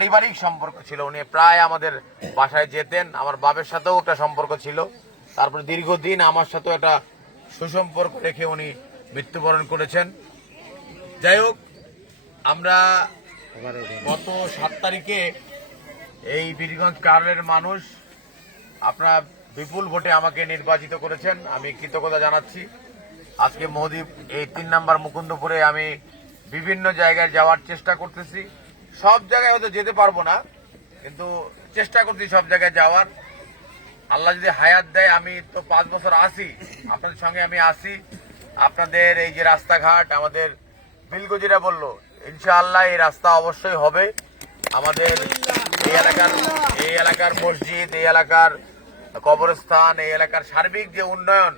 পারিবারিক সম্পর্ক ছিল। উনি প্রায় আমাদের বাসায় যেতেন। আমার বাবার সাথেও একটা সম্পর্ক ছিল। তারপরে দীর্ঘদিন আমার সাথেও একটা সুসম্পর্ক রেখে উনি মৃত্যুবরণ করেছেন। যাই হোক, আমরা গত সাত তারিখে এই বীরগঞ্জ কার্লের মানুষ, আপনারা বিপুল ভোটে আমাকে নির্বাচিত করেছেন। আমি কৃতজ্ঞতা জানাচ্ছি। আজকে মোদি এই তিন নাম্বার মুকুন্দপুরে আমি বিভিন্ন জায়গায় যাওয়ার চেষ্টা করতেছি। সব জায়গায় হয়তো যেতে পারব না, কিন্তু চেষ্টা করছি সব জায়গায় যাওয়ার। আল্লাহ যদি হায়াত দেয়, আমি তো পাঁচ বছর আসি আপনাদের সঙ্গে আমি আসি আপনাদের এই যে রাস্তাঘাট, আমাদের বিলগু যেটা বলল, ইনশাআল্লাহ এই রাস্তা অবশ্যই হবে। আমাদের এই এলাকার এই এলাকার মসজিদ, এই এলাকার কবরস্থান, এই এলাকার সার্বিক যে উন্নয়ন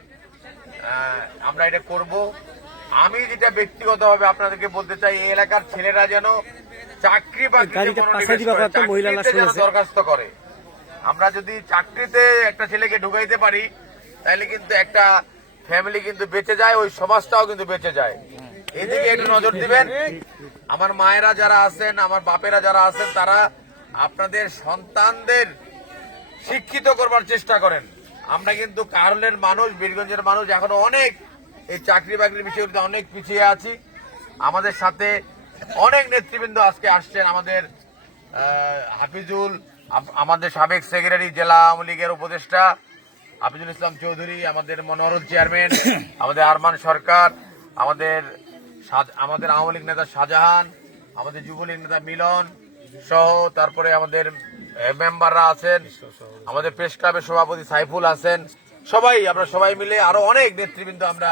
আমরা এটা করব। আমি যেটা ব্যক্তিগতভাবে আপনাদেরকে বলতে চাই, এই এলাকার ছেলেরা যেন চাকরি। দরখাস্ত করে। আমরা যদি চাকরিতে একটা ছেলেকে ঢুকাইতে পারি তাহলে কিন্তু একটা ফ্যামিলি কিন্তু বেঁচে যায় ওই সমাজটাও কিন্তু বেঁচে যায়। এদিকে একটু নজর দিবেন আমার মায়েরা যারা আছেন আমার বাপেরা যারা আছেন তারা আপনাদের সন্তানদের শিক্ষিত করবার চেষ্টা করেন। আমরা কিন্তু কারলের মানুষ বীরগঞ্জের মানুষ এখনও অনেক এই চাকরি বাকরির বিষয়গুলোতে অনেক পিছিয়ে আছি। আমাদের সাথে অনেক নেতৃবৃন্দ আজকে আসছেন। আমাদের হাফিজুল আমাদের সাবেক সেক্রেটারি জেলা আওয়ামী লীগের উপদেষ্টা হাফিজুল ইসলাম চৌধুরী, আমাদের মনোহরুল চেয়ারম্যান, আমাদের আরমান সরকার, আমাদের আমাদের আওয়ামী লীগ নেতা শাহজাহান, আমাদের যুবলীগ নেতা মিলন সহ, তারপরে আমাদের মেম্বাররা আছেন, আমাদের প্রেস ক্লাবের সভাপতি সাইফুল আছেন। সবাই, আমরা সবাই মিলে আরও অনেক নেতৃবৃন্দ আমরা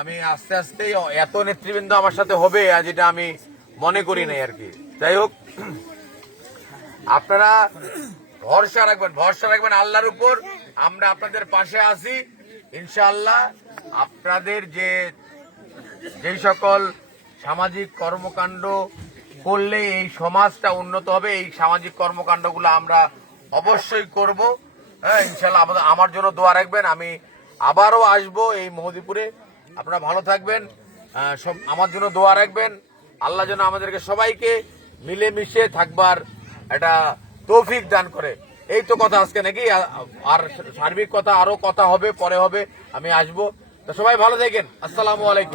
আমি আস্তে আস্তে এত নেতৃবৃন্দ আমার সাথে হবে যেটা আমি মনে করি নাই আর কি। যাই হোক, আপনারা ভরসা রাখবেন ভরসা রাখবেন আল্লাহর উপর। আমরা আপনাদের পাশে আছি, ইনশাআল্লাহ। আপনাদের যে, যেই সকল সামাজিক কর্মকাণ্ড করলে এই সমাজটা উন্নত হবে, এই সামাজিক কর্মকাণ্ডগুলো আমরা অবশ্যই করব। হ্যাঁ ইনশাল্লাহ আমার জন্য দোয়া রাখবেন। আমি আবারও আসব এই মহদীপুরে। আপনারা ভালো থাকবেন আমার জন্য দোয়া রাখবেন। আল্লাহ যেন আমাদেরকে সবাইকে মিলেমিশে থাকবার একটা তৌফিক দান করে। এই তো কথা আজকে নাকি আর সার্বিক কথা আরও কথা হবে, পরে হবে, আমি আসব। তো সবাই ভালো থাকেন। আসসালামু আলাইকুম।